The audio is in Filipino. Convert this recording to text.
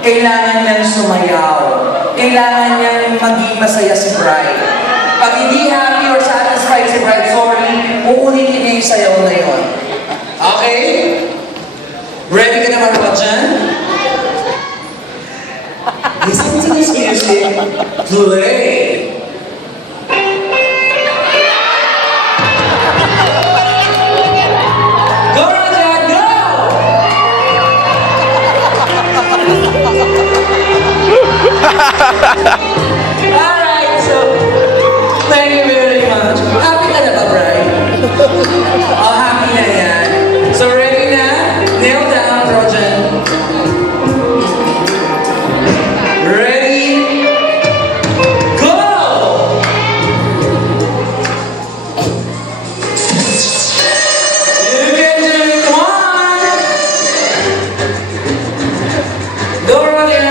kailangan niyang sumayaw. Kailangan niyang maging masaya si Bride. Pag hindi happy or satisfied si Bride, sorry, uulitin niya yung sayaw na yun. Okay? Ready ka naman ba dyan? Listen to this music. Play! Go, Rajan, go! Alright, so, thank you very much. Happy ka na ba, Brian? Oh, happy na yan. So, ready na? Nail down, Rajan. Ready? Go! You can do it, come on! Go, Rajan.